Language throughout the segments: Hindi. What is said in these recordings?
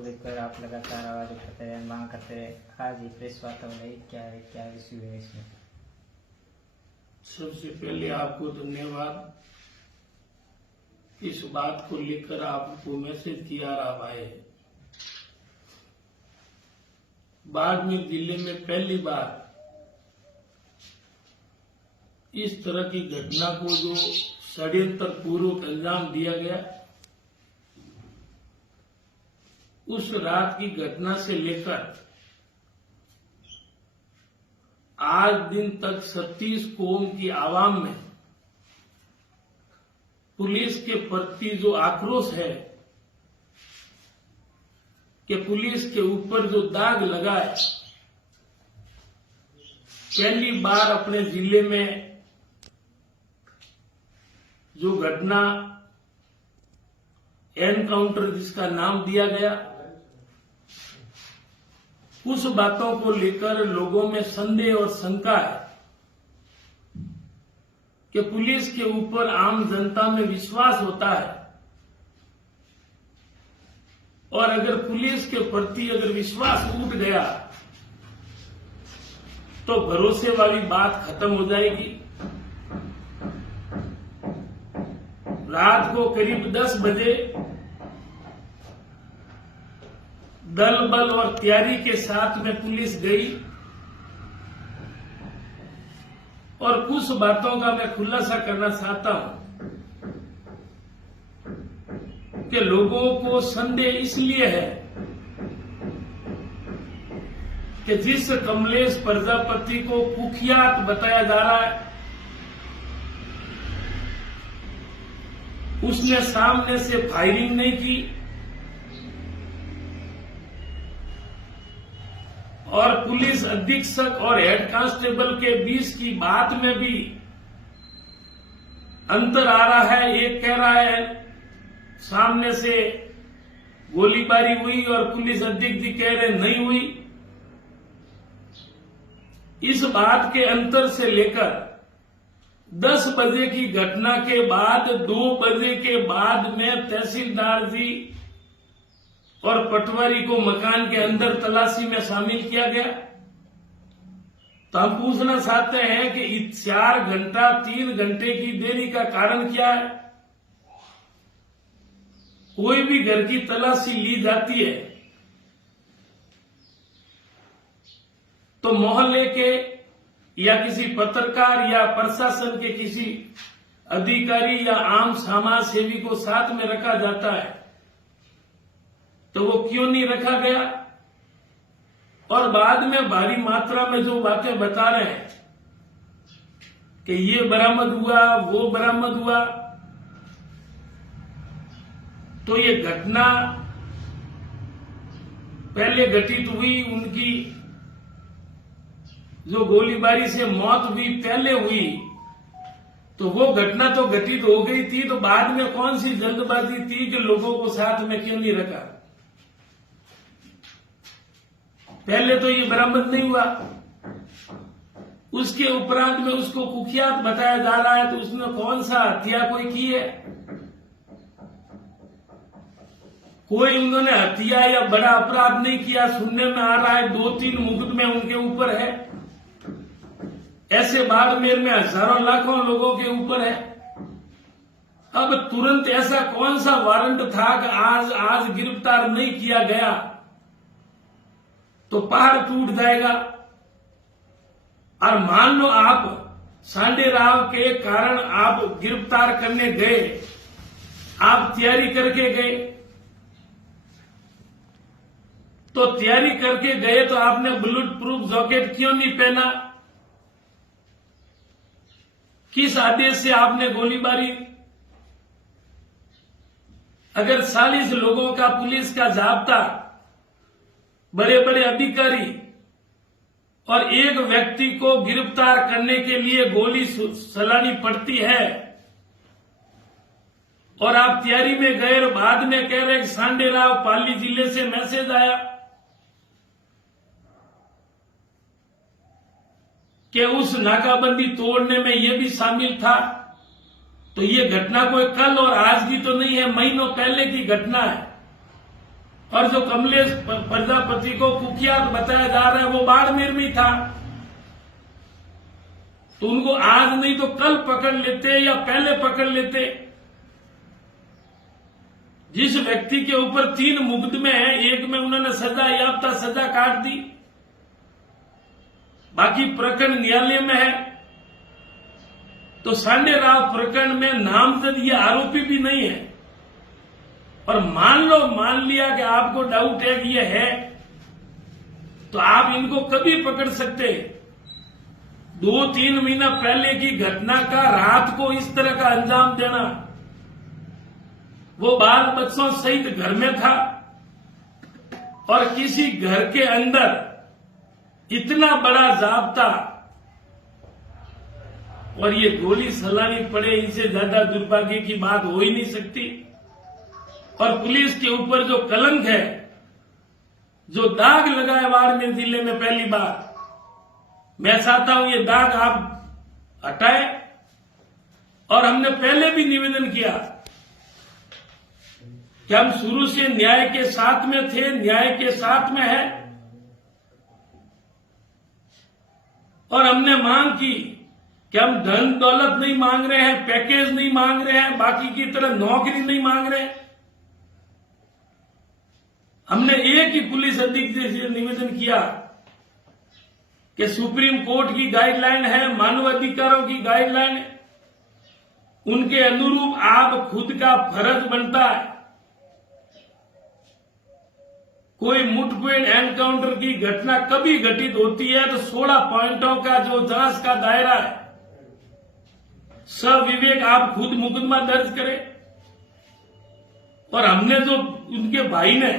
को लेकर आप लगातार आवाज उठाते हैं, मांग करते हैं। आज ये प्रेस वार्ता हो रही, क्या है, क्या इश्यू है इसमें? सबसे पहले आपको धन्यवाद। इस बात को लेकर आपको मैसेज किया रहा है। बाड़मेर जिले में पहली बार इस तरह की घटना को जो षड्यंत्र पूर्वक अंजाम दिया गया, उस रात की घटना से लेकर आज दिन तक 36 कौम की आवाम में पुलिस के प्रति जो आक्रोश है कि पुलिस के ऊपर जो दाग लगा है, पहली बार अपने जिले में जो घटना एनकाउंटर जिसका नाम दिया गया, उस बातों को लेकर लोगों में संदेह और शंका है कि पुलिस के ऊपर आम जनता में विश्वास होता है, और अगर पुलिस के प्रति अगर विश्वास उठ गया तो भरोसे वाली बात खत्म हो जाएगी। रात को करीब 10 बजे दल बल और तैयारी के साथ में पुलिस गई, और कुछ बातों का मैं खुलासा करना चाहता हूं कि लोगों को संदेह इसलिए है कि जिस कमलेश प्रजापति को कुख्यात बताया जा रहा है, उसने सामने से फायरिंग नहीं की, और पुलिस अधीक्षक और हेड कांस्टेबल के बीच की बात में भी अंतर आ रहा है। एक कह रहा है सामने से गोलीबारी हुई, और पुलिस अधीक्षक जी कह रहे नहीं हुई। इस बात के अंतर से लेकर 10 बजे की घटना के बाद 2 बजे के बाद में तहसीलदार जी और पटवारी को मकान के अंदर तलाशी में शामिल किया गया। तो हम पूछना चाहते हैं कि 4 घंटा 3 घंटे की देरी का कारण क्या है? कोई भी घर की तलाशी ली जाती है तो मोहल्ले के या किसी पत्रकार या प्रशासन के किसी अधिकारी या आम समाज सेवी को साथ में रखा जाता है, तो वो क्यों नहीं रखा गया? और बाद में भारी मात्रा में जो बातें बता रहे हैं कि ये बरामद हुआ, वो बरामद हुआ, तो ये घटना पहले घटित हुई, उनकी जो गोलीबारी से मौत हुई पहले हुई, तो वो घटना तो घटित हो गई थी, तो बाद में कौन सी जल्दबाजी थी कि लोगों को साथ में क्यों नहीं रखा? पहले तो ये बरामद नहीं हुआ, उसके उपरांत में उसको कुख्यात बताया जा रहा है, तो उसने कौन सा हत्या कोई की है? कोई उन्होंने हत्या या बड़ा अपराध नहीं किया। सुनने में आ रहा है 2-3 मुकदमे उनके ऊपर है। ऐसे बाड़मेर में हजारों लाखों लोगों के ऊपर है। अब तुरंत ऐसा कौन सा वारंट था कि आज गिरफ्तार नहीं किया गया तो पहाड़ टूट जाएगा? और मान लो आप सांडे राव के कारण आप गिरफ्तार करने गए, आप तैयारी करके गए, तो तैयारी करके गए तो आपने बुलेट प्रूफ जैकेट क्यों नहीं पहना? किस आदेश से आपने गोलीबारी? अगर 40 लोगों का पुलिस का जाब्ता, बड़े बड़े अधिकारी, और एक व्यक्ति को गिरफ्तार करने के लिए गोली चलानी पड़ती है, और आप तैयारी में गए और बाद में कह रहे कि सांडे राव पाली जिले से मैसेज आया कि उस नाकाबंदी तोड़ने में ये भी शामिल था, तो ये घटना कोई कल और आज की तो नहीं है, महीनों पहले की घटना है। और जो कमलेश प्रजापति को कुख्यात बताया जा रहा है वो बाड़मेर में था, तो उनको आज नहीं तो कल पकड़ लेते या पहले पकड़ लेते। जिस व्यक्ति के ऊपर 3 मुकदमे हैं, एक में उन्होंने सजा याफ्ता सजा काट दी, बाकी प्रकरण न्यायालय में है, तो सांडे राव प्रकरण में नामजद ये आरोपी भी नहीं है। और मान लिया कि आपको डाउट है कि ये है, तो आप इनको कभी पकड़ सकते। 2-3 महीना पहले की घटना का रात को इस तरह का अंजाम देना, वो बाल बच्चों सहित घर में था और किसी घर के अंदर इतना बड़ा जाब्ता, और ये गोली सलामी पड़े, इससे ज्यादा दुर्भाग्य की बात हो ही नहीं सकती। और पुलिस के ऊपर जो कलंक है, जो दाग लगा है बाड़मेर जिले में पहली बार, मैं चाहता हूं ये दाग आप हटाए। और हमने पहले भी निवेदन किया कि हम शुरू से न्याय के साथ में थे, न्याय के साथ में है, और हमने मांग की कि हम धन दौलत नहीं मांग रहे हैं, पैकेज नहीं मांग रहे हैं, बाकी की तरह नौकरी नहीं मांग रहे हैं। हमने एक ही पुलिस अधीक्षक से निवेदन किया कि सुप्रीम कोर्ट की गाइडलाइन है, मानवाधिकारों की गाइडलाइन है, उनके अनुरूप आप खुद का फर्ज बनता है। कोई मुठभेड़ एनकाउंटर की घटना कभी घटित होती है तो 16 पॉइंटों का जो जांच का दायरा है, सविवेक आप खुद मुकदमा दर्ज करें। और हमने जो उनके भाई ने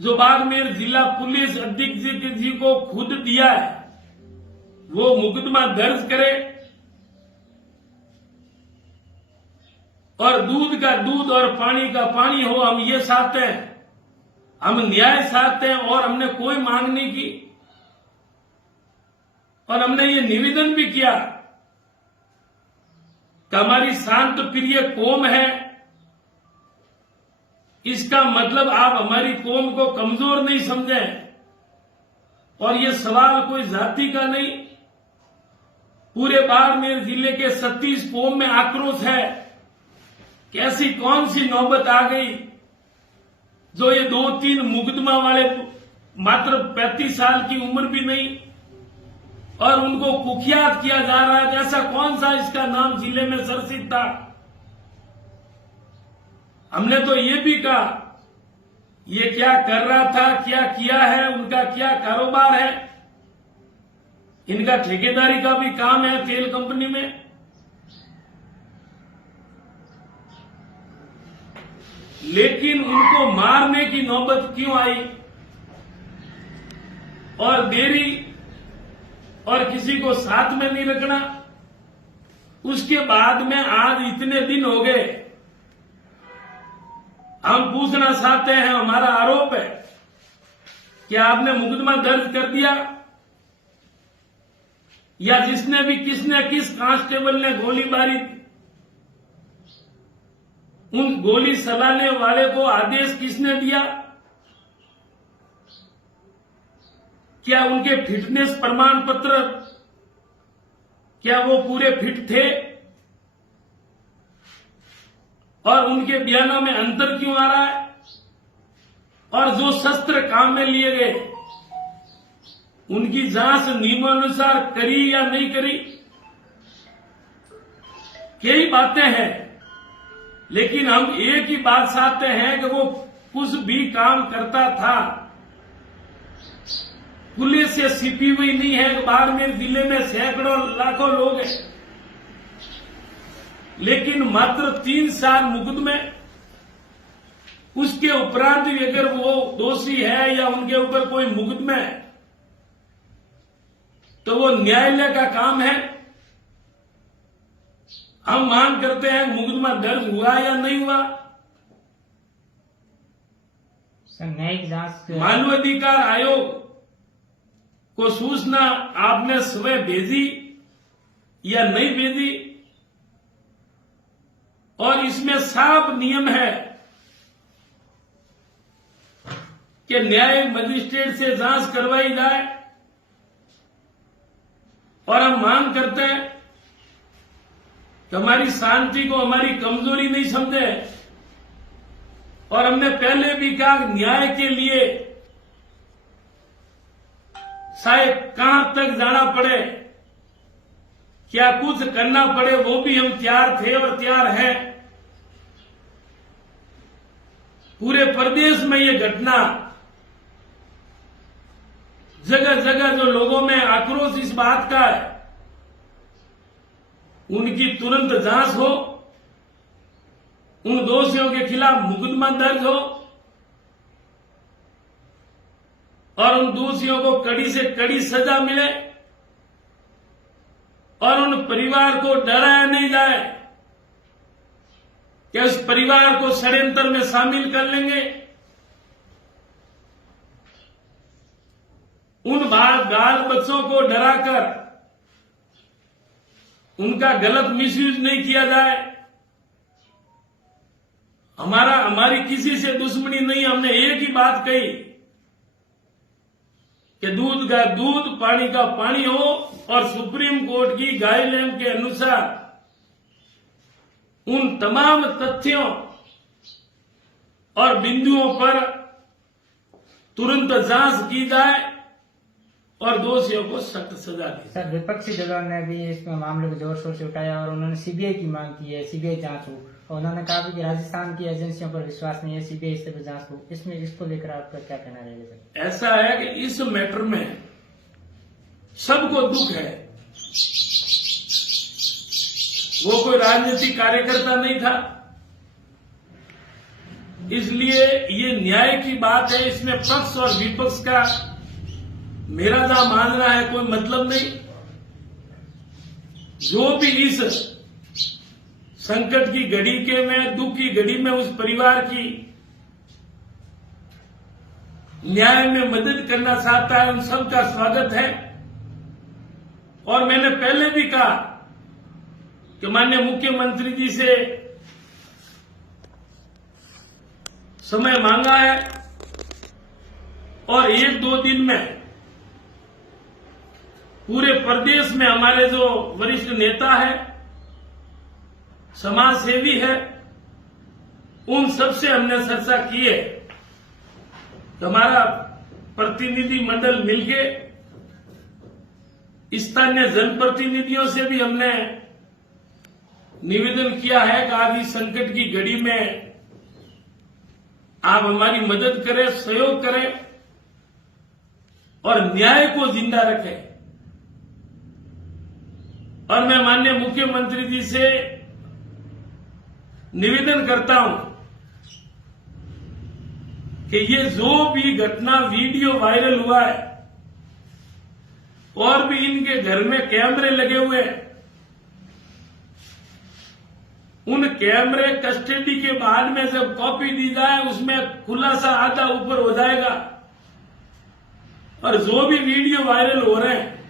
जो बाड़मेर जिला पुलिस अधीक्षक जी को खुद दिया है, वो मुकदमा दर्ज करे और दूध का दूध और पानी का पानी हो। हम ये चाहते हैं, हम न्याय चाहते हैं, और हमने कोई मांग नहीं की। और हमने ये निवेदन भी किया कि हमारी शांत प्रिय कौम है, इसका मतलब आप हमारी कौम को कमजोर नहीं समझें। और ये सवाल कोई जाति का नहीं, पूरे बाड़मेर जिले के 36 कौम में आक्रोश है कि ऐसी कौन सी नौबत आ गई जो ये 2-3 मुकदमा वाले, मात्र 35 साल की उम्र भी नहीं, और उनको कुख्यात किया जा रहा है। जैसा कौन सा इसका नाम जिले में चर्चित था। हमने तो ये भी कहा ये क्या कर रहा था, क्या किया है, उनका क्या कारोबार है, इनका ठेकेदारी का भी काम है तेल कंपनी में। लेकिन उनको मारने की नौबत क्यों आई, और देरी, और किसी को साथ में नहीं रखना। उसके बाद में आज इतने दिन हो गए, हम पूछना चाहते हैं, हमारा आरोप है कि आपने मुकदमा दर्ज कर दिया, या जिसने भी किस कांस्टेबल ने गोलीबारी, उन गोली चलाने वाले को आदेश किसने दिया? क्या उनके फिटनेस प्रमाण पत्र, क्या वो पूरे फिट थे? और उनके बयानों में अंतर क्यों आ रहा है? और जो शस्त्र काम में लिए गए, उनकी जांच नियमानुसार करी या नहीं करी? कई बातें हैं, लेकिन हम एक ही बात चाहते हैं कि वो कुछ भी काम करता था। पुलिस से छिपी हुई नहीं है। बाड़मेर जिले में सैकड़ों लाखों लोग हैं, लेकिन मात्र 3 साल मुकदमे, उसके उपरांत भी अगर वो दोषी है या उनके ऊपर कोई मुकदमे है तो वो न्यायालय का काम है। हम मांग करते हैं मुकदमा दर्ज हुआ या नहीं हुआ। न्यायिक जांच, मानवाधिकार आयोग को सूचना आपने स्वयं भेजी या नहीं भेजी? और इसमें साफ नियम है कि न्यायिक मजिस्ट्रेट से जांच करवाई जाए, और हम मांग करते हैं कि हमारी शांति को हमारी कमजोरी नहीं समझे। और हमने पहले भी कहा कि न्याय के लिए शायद कहां तक जाना पड़े, क्या कुछ करना पड़े, वो भी हम तैयार थे और तैयार हैं। पूरे प्रदेश में ये घटना, जगह जगह जो लोगों में आक्रोश इस बात का है, उनकी तुरंत जांच हो, उन दोषियों के खिलाफ मुकदमा दर्ज हो और उन दोषियों को कड़ी से कड़ी सजा मिले और उन परिवार को डराया नहीं जाए कि उस परिवार को षड्यंत्र में शामिल कर लेंगे। उन बाल बच्चों को डराकर उनका गलत मिसयूज नहीं किया जाए। हमारी किसी से दुश्मनी नहीं, हमने एक ही बात कही कि दूध का दूध, पानी का पानी हो और सुप्रीम कोर्ट की गाइडलाइन के अनुसार उन तमाम तथ्यों और बिंदुओं पर तुरंत जांच की जाए और दोषियों को सख्त सजा दी। सर, विपक्षी दलों ने भी इस मामले को जोर शोर से उठाया और उन्होंने सीबीआई की मांग की है, सीबीआई जांच हो, और उन्होंने कहा भी कि राजस्थान की एजेंसियों पर विश्वास नहीं है, सीबीआई से भी जांच हो। इसमें इसको लेकर आपका क्या कहना रहेगा सर? ऐसा है कि इस मैटर में सबको दुख है। वो कोई राजनीतिक कार्यकर्ता नहीं था, इसलिए ये न्याय की बात है। इसमें पक्ष और विपक्ष का मेरा जहां मानना है कोई मतलब नहीं। जो भी इस संकट की घड़ी के में, दुख की घड़ी में उस परिवार की न्याय में मदद करना चाहता है, उन सबका स्वागत है। और मैंने पहले भी कहा कि माननीय मुख्यमंत्री जी से समय मांगा है और 1-2 दिन में पूरे प्रदेश में हमारे जो वरिष्ठ नेता है, समाज सेवी है, उन सबसे हमने चर्चा की है कि हमारा प्रतिनिधि मंडल मिलके स्थानीय जनप्रतिनिधियों से भी हमने निवेदन किया है कि आज इस संकट की घड़ी में आप हमारी मदद करें, सहयोग करें और न्याय को जिंदा रखें। और मैं माननीय मुख्यमंत्री जी से निवेदन करता हूं कि ये जो भी घटना वीडियो वायरल हुआ है और भी इनके घर में कैमरे लगे हुए हैं, उन कैमरे कस्टडी के बाद में जब कॉपी दी जाए उसमें खुलासा आधा ऊपर हो जाएगा। और जो भी वीडियो वायरल हो रहे हैं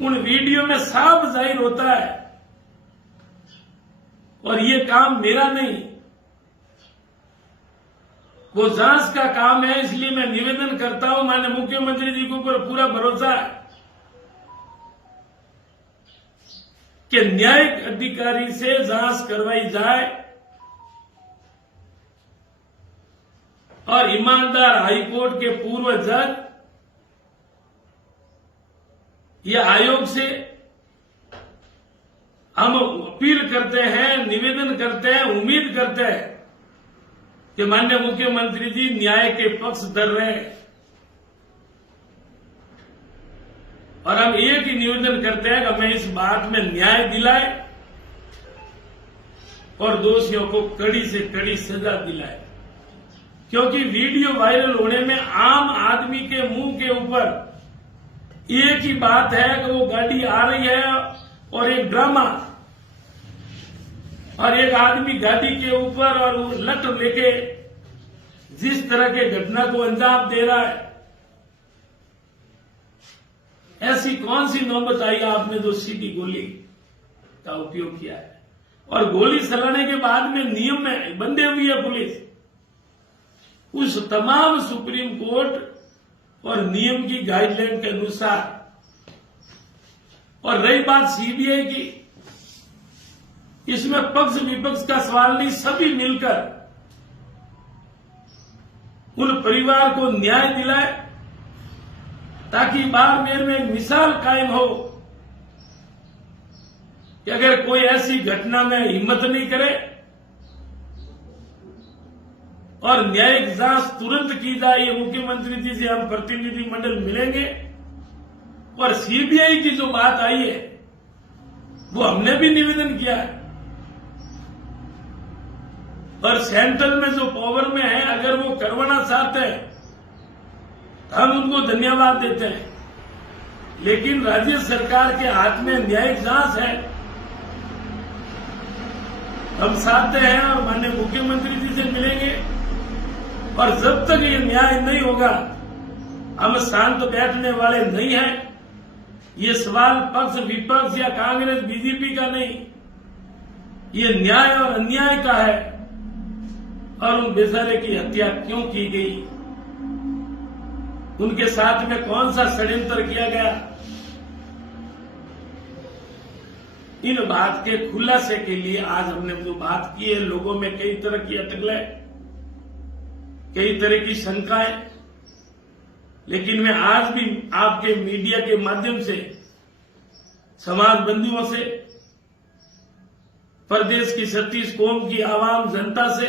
उन वीडियो में साफ जाहिर होता है, और ये काम मेरा नहीं, वो जांच का काम है। इसलिए मैं निवेदन करता हूं, माननीय मुख्यमंत्री जी के ऊपर पूरा भरोसा है कि न्यायिक अधिकारी से जांच करवाई जाए और ईमानदार हाईकोर्ट के पूर्व जज या आयोग से हम अपील करते हैं, निवेदन करते हैं, उम्मीद करते हैं कि माननीय मुख्यमंत्री जी न्याय के पक्षधर रहे। और हम एक ही निवेदन करते हैं कि हमें इस बात में न्याय दिलाए और दोषियों को कड़ी से कड़ी सजा दिलाए। क्योंकि वीडियो वायरल होने में आम आदमी के मुंह के ऊपर एक ही बात है कि वो गाड़ी आ रही है और एक ड्रामा, और एक आदमी गाड़ी के ऊपर और वो लट लेके जिस तरह के घटना को अंजाम दे रहा है, ऐसी कौन सी नौबत आई आपने जो सीधी गोली का उपयोग किया है। और गोली चलाने के बाद में नियम में बंधे हुई है पुलिस, उस तमाम सुप्रीम कोर्ट और नियम की गाइडलाइन के अनुसार। और रही बात सीबीआई की, इसमें पक्ष विपक्ष का सवाल नहीं, सभी मिलकर उन परिवार को न्याय दिलाए ताकि बाड़मेर में एक मिसाल कायम हो कि अगर कोई ऐसी घटना में हिम्मत नहीं करे और न्यायिक जांच तुरंत की जाए। ये मुख्यमंत्री जी से हम प्रतिनिधि मंडल मिलेंगे। और सीबीआई की जो बात आई है वो हमने भी निवेदन किया है, और सेंट्रल में जो पावर में है अगर वो करवाना चाहते हैं हम उनको धन्यवाद देते हैं, लेकिन राज्य सरकार के हाथ में न्यायिक जांच है। हम चाहते हैं और माननीय मुख्यमंत्री जी से मिलेंगे, और जब तक ये न्याय नहीं होगा हम शांत बैठने वाले नहीं हैं। ये सवाल पक्ष विपक्ष या कांग्रेस बीजेपी का नहीं, ये न्याय और अन्याय का है। और उन बेचारे की हत्या क्यों की गई, उनके साथ में कौन सा षड्यंत्र किया गया, इन बात के खुलासे के लिए आज हमने जो बात की है, लोगों में कई तरह की अटकलें, कई तरह की शंकाएं, लेकिन मैं आज भी आपके मीडिया के माध्यम से समाज बंधुओं से, प्रदेश की 36 कौम की आवाम जनता से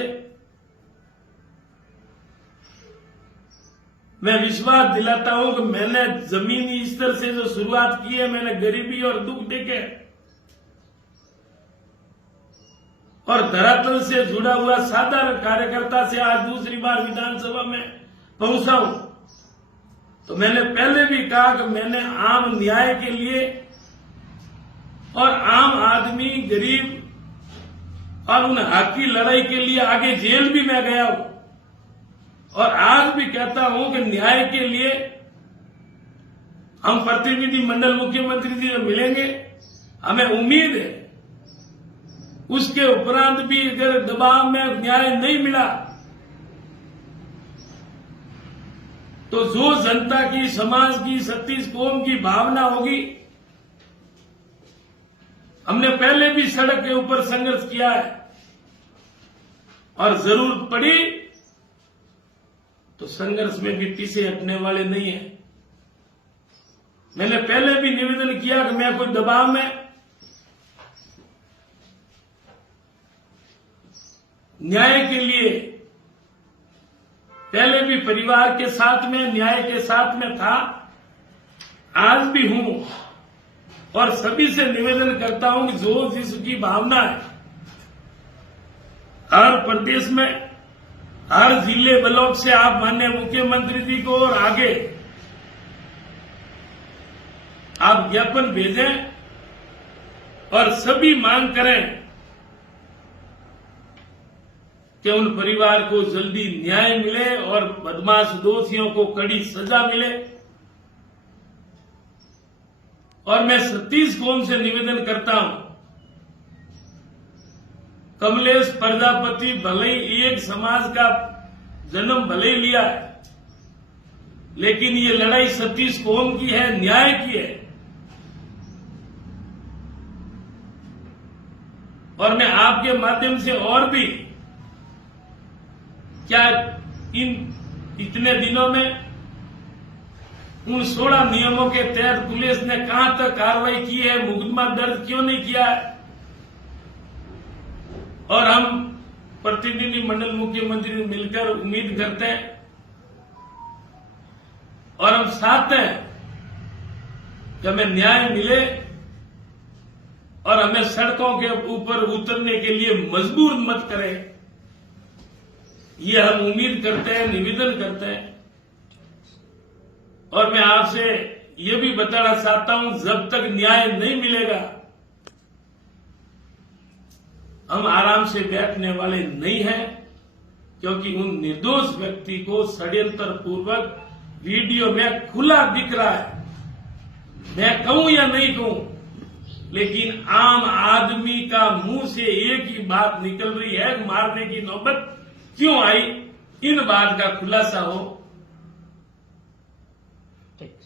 मैं विश्वास दिलाता हूं कि मैंने जमीनी स्तर से जो शुरुआत की है, मैंने गरीबी और दुख देखे और धरातल से जुड़ा हुआ साधारण कार्यकर्ता से आज दूसरी बार विधानसभा में पहुंचा हूं। तो मैंने पहले भी कहा कि मैंने आम न्याय के लिए और आम आदमी गरीब और उन हक की लड़ाई के लिए आगे जेल भी मैं गया हूं, और आज भी कहता हूं कि न्याय के लिए हम प्रतिनिधि मंडल मुख्यमंत्री जी से मिलेंगे। हमें उम्मीद है उसके उपरांत भी अगर दबाव में न्याय नहीं मिला तो जो जनता की, समाज की, 36 कौम की भावना होगी, हमने पहले भी सड़क के ऊपर संघर्ष किया है और जरूरत पड़ी तो संघर्ष में भी पीछे हटने वाले नहीं है। मैंने पहले भी निवेदन किया कि मैं कोई दबाव में न्याय के लिए पहले भी परिवार के साथ में, न्याय के साथ में था, आज भी हूं, और सभी से निवेदन करता हूं कि जो जिसकी भावना है, हर प्रदेश में, हर जिले ब्लॉक से आप माननीय मुख्यमंत्री जी को और आगे आप ज्ञापन भेजें और सभी मांग करें कि उन परिवार को जल्दी न्याय मिले और बदमाश दोषियों को कड़ी सजा मिले। और मैं 36 कौम से निवेदन करता हूं, कमलेश प्रजापति भले ही एक समाज का जन्म भले ही लिया है, लेकिन ये लड़ाई 36 कौम की है, न्याय की है। और मैं आपके माध्यम से और भी क्या इतने दिनों में उन 16 नियमों के तहत पुलिस ने कहां तक कार्रवाई की है, मुकदमा दर्ज क्यों नहीं किया है। और हम प्रतिनिधि मंडल मुख्यमंत्री मिलकर उम्मीद करते हैं और हम चाहते हैं कि हमें न्याय मिले और हमें सड़कों के ऊपर उतरने के लिए मजबूर मत करें। ये हम उम्मीद करते हैं, निवेदन करते हैं। और मैं आपसे ये भी बताना चाहता हूं, जब तक न्याय नहीं मिलेगा हम आराम से बैठने वाले नहीं हैं, क्योंकि उन निर्दोष व्यक्ति को षड्यंत्र पूर्वक वीडियो में खुला दिख रहा है। मैं कहूं या नहीं कहूं, लेकिन आम आदमी का मुंह से एक ही बात निकल रही है, मारने की नौबत क्यों आई। इन बात का खुलासा हो। ठीक।